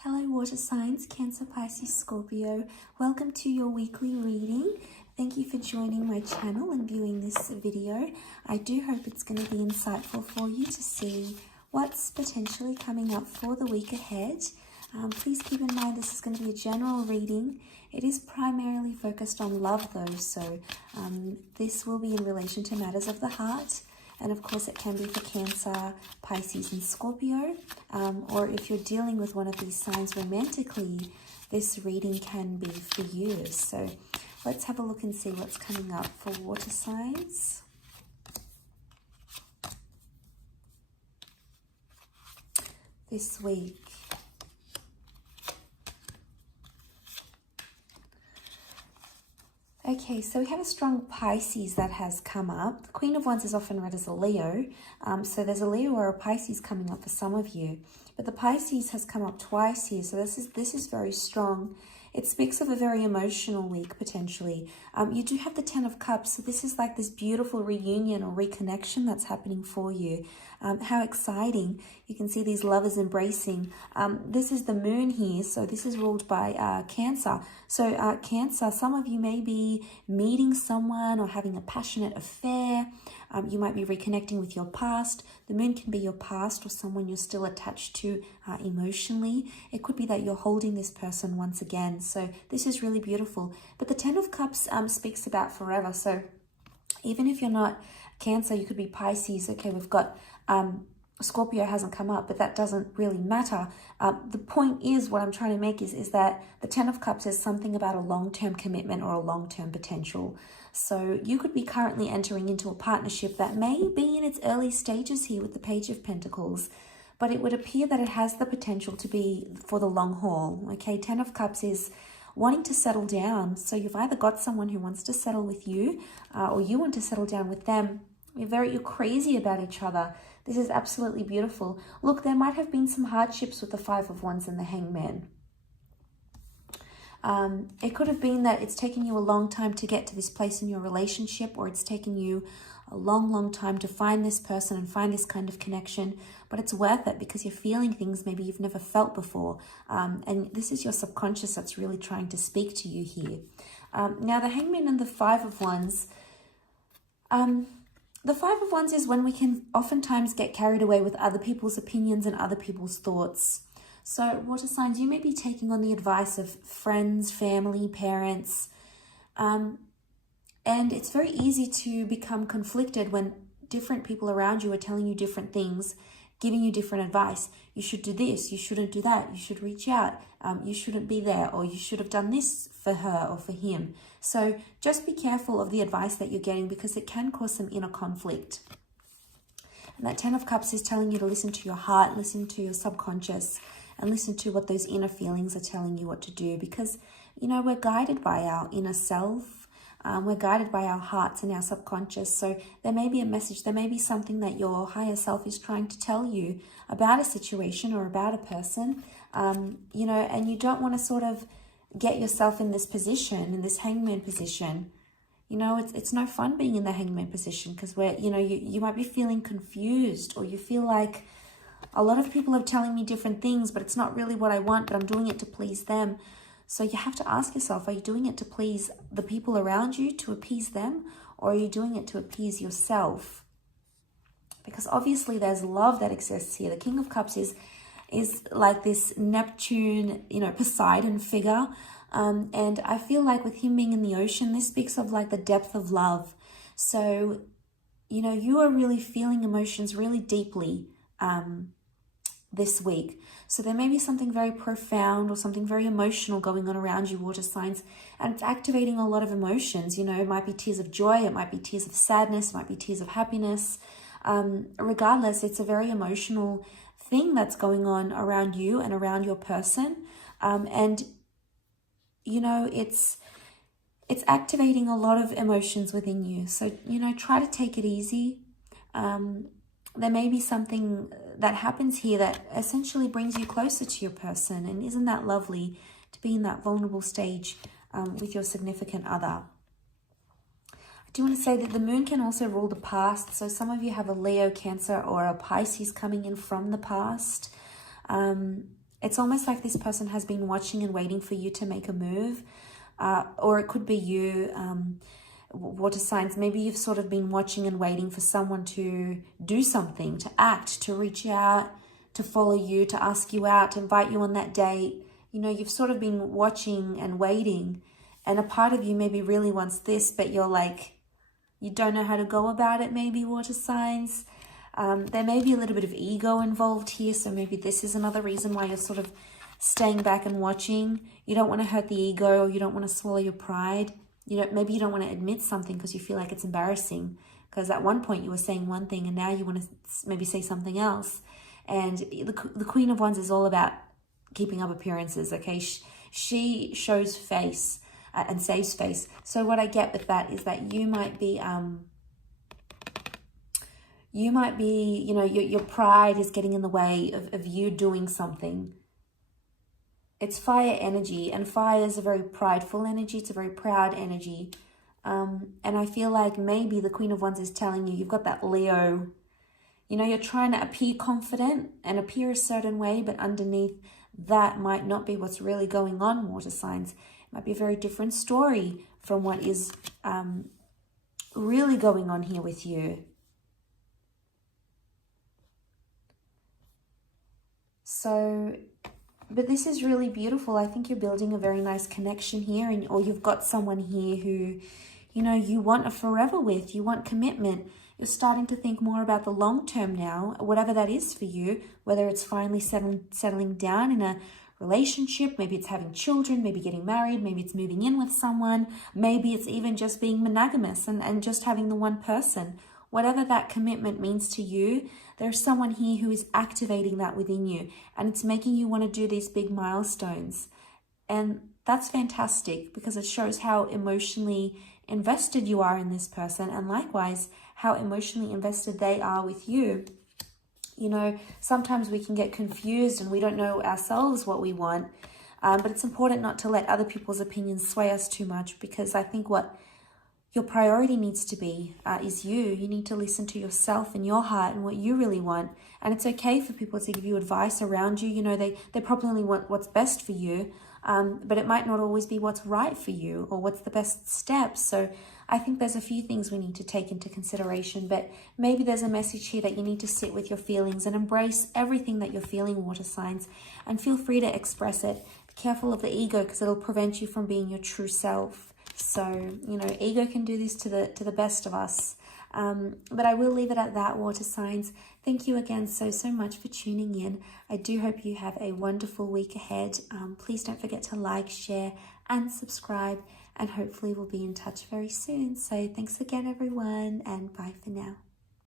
Hello water signs, Cancer, Pisces, Scorpio. Welcome to your weekly reading. Thank you for joining my channel and viewing this video. I do hope it's going to be insightful for you to see what's potentially coming up for the week ahead. Please keep in mind this is going to be a general reading. It is primarily focused on love though, so this will be in relation to matters of the heart. And of course, it can be for Cancer, Pisces, and Scorpio. Or if you're dealing with one of these signs romantically, this reading can be for you. So let's have a look and see what's coming up for water signs. This week. Okay, so we have a strong Pisces that has come up. The Queen of Wands is often read as a Leo. So there's a Leo or a Pisces coming up for some of you. But the Pisces has come up twice here. So this is very strong. It speaks of a very emotional week, potentially. You do have the Ten of Cups. So this is like this beautiful reunion or reconnection that's happening for you. How exciting. You can see these lovers embracing. This is the moon here. So this is ruled by Cancer. So Cancer, some of you may be meeting someone or having a passionate affair. You might be reconnecting with your past. The moon can be your past or someone you're still attached to emotionally. It could be that you're holding this person once again. So this is really beautiful. But the Ten of Cups speaks about forever. So even if you're not Cancer, you could be Pisces. Okay, we've got Scorpio hasn't come up, but that doesn't really matter. The point is, what I'm trying to make is that the Ten of Cups is something about a long-term commitment or a long-term potential. So you could be currently entering into a partnership that may be in its early stages here with the Page of Pentacles, but it would appear that it has the potential to be for the long haul. Okay, Ten of Cups is wanting to settle down. So you've either got someone who wants to settle with you or you want to settle down with them. You're crazy about each other. This is absolutely beautiful. Look, there might have been some hardships with the Five of Wands and the Hangman. It could have been that it's taken you a long time to get to this place in your relationship, or it's taken you a long time to find this person and find this kind of connection, but it's worth it because you're feeling things maybe you've never felt before. And this is your subconscious that's really trying to speak to you here. Now, the Hangman and the Five of Wands, the Five of Wands is when we can oftentimes get carried away with other people's opinions and other people's thoughts. So water signs, you may be taking on the advice of friends, family, parents, and it's very easy to become conflicted when different people around you are telling you different things, giving you different advice. You should do this, you shouldn't do that, you should reach out, you shouldn't be there, or you should have done this for her or for him. So just be careful of the advice that you're getting because it can cause some inner conflict. And that Ten of Cups is telling you to listen to your heart, listen to your subconscious, and listen to what those inner feelings are telling you what to do. Because, you know, we're guided by our inner self. We're guided by our hearts and our subconscious. So there may be a message, there may be something that your higher self is trying to tell you about a situation or about a person, you know, and you don't want to sort of get yourself in this position, in this Hangman position. You know, it's no fun being in the Hangman position because you might be feeling confused, or you feel like a lot of people are telling me different things, but it's not really what I want, but I'm doing it to please them. So you have to ask yourself, are you doing it to please the people around you, to appease them, or are you doing it to appease yourself? Because obviously there's love that exists here. The King of Cups is like this Neptune, you know, Poseidon figure. And I feel like with him being in the ocean, this speaks of like the depth of love. So, you know, you are really feeling emotions really deeply this week. So there may be something very profound or something very emotional going on around you, water signs, and it's activating a lot of emotions. You know, it might be tears of joy, it might be tears of sadness, it might be tears of happiness. Regardless, it's a very emotional thing that's going on around you and around your person. And, you know, it's activating a lot of emotions within you. So, you know, try to take it easy. There may be something that happens here that essentially brings you closer to your person. And isn't that lovely to be in that vulnerable stage with your significant other? I do want to say that the moon can also rule the past. So some of you have a Leo, Cancer, or a Pisces coming in from the past. It's almost like this person has been watching and waiting for you to make a move. Or it could be you, water signs. Maybe you've sort of been watching and waiting for someone to do something, to act, to reach out, to follow you, to ask you out, to invite you on that date. You know, you've sort of been watching and waiting, and a part of you maybe really wants this, but you're like, you don't know how to go about it, maybe, water signs. There may be a little bit of ego involved here, so maybe this is another reason why you're sort of staying back and watching. You don't want to hurt the ego, or you don't want to swallow your pride. Maybe you don't want to admit something because you feel like it's embarrassing, because at one point you were saying one thing and now you want to maybe say something else. And the Queen of Wands is all about keeping up appearances, okay? She shows face and saves face. So what I get with that is that you might be, your pride is getting in the way of you doing something. It's fire energy, and fire is a very prideful energy. It's a very proud energy. And I feel like maybe the Queen of Wands is telling you, you've got that Leo. You're trying to appear confident and appear a certain way, but underneath that might not be what's really going on, water signs. It might be a very different story from what is really going on here with you. So, but this is really beautiful. I think you're building a very nice connection here, or you've got someone here who, you want a forever with, you want commitment. You're starting to think more about the long term now, whatever that is for you, whether it's finally settling down in a relationship, maybe it's having children, maybe getting married, maybe it's moving in with someone, maybe it's even just being monogamous and just having the one person. Whatever that commitment means to you, there's someone here who is activating that within you, and it's making you want to do these big milestones. And that's fantastic, because it shows how emotionally invested you are in this person, and likewise how emotionally invested they are with you. Sometimes we can get confused and we don't know ourselves what we want, but it's important not to let other people's opinions sway us too much, because I think what your priority needs to be is you. You need to listen to yourself and your heart and what you really want. And it's okay for people to give you advice around you. They probably want what's best for you, but it might not always be what's right for you or what's the best steps. So I think there's a few things we need to take into consideration, but maybe there's a message here that you need to sit with your feelings and embrace everything that you're feeling, water signs, and feel free to express it. Be careful of the ego, because it'll prevent you from being your true self. So, ego can do this to the best of us. But I will leave it at that, water signs. Thank you again so much for tuning in. I do hope you have a wonderful week ahead. Please don't forget to like, share, and subscribe. And hopefully we'll be in touch very soon. So thanks again, everyone, and bye for now.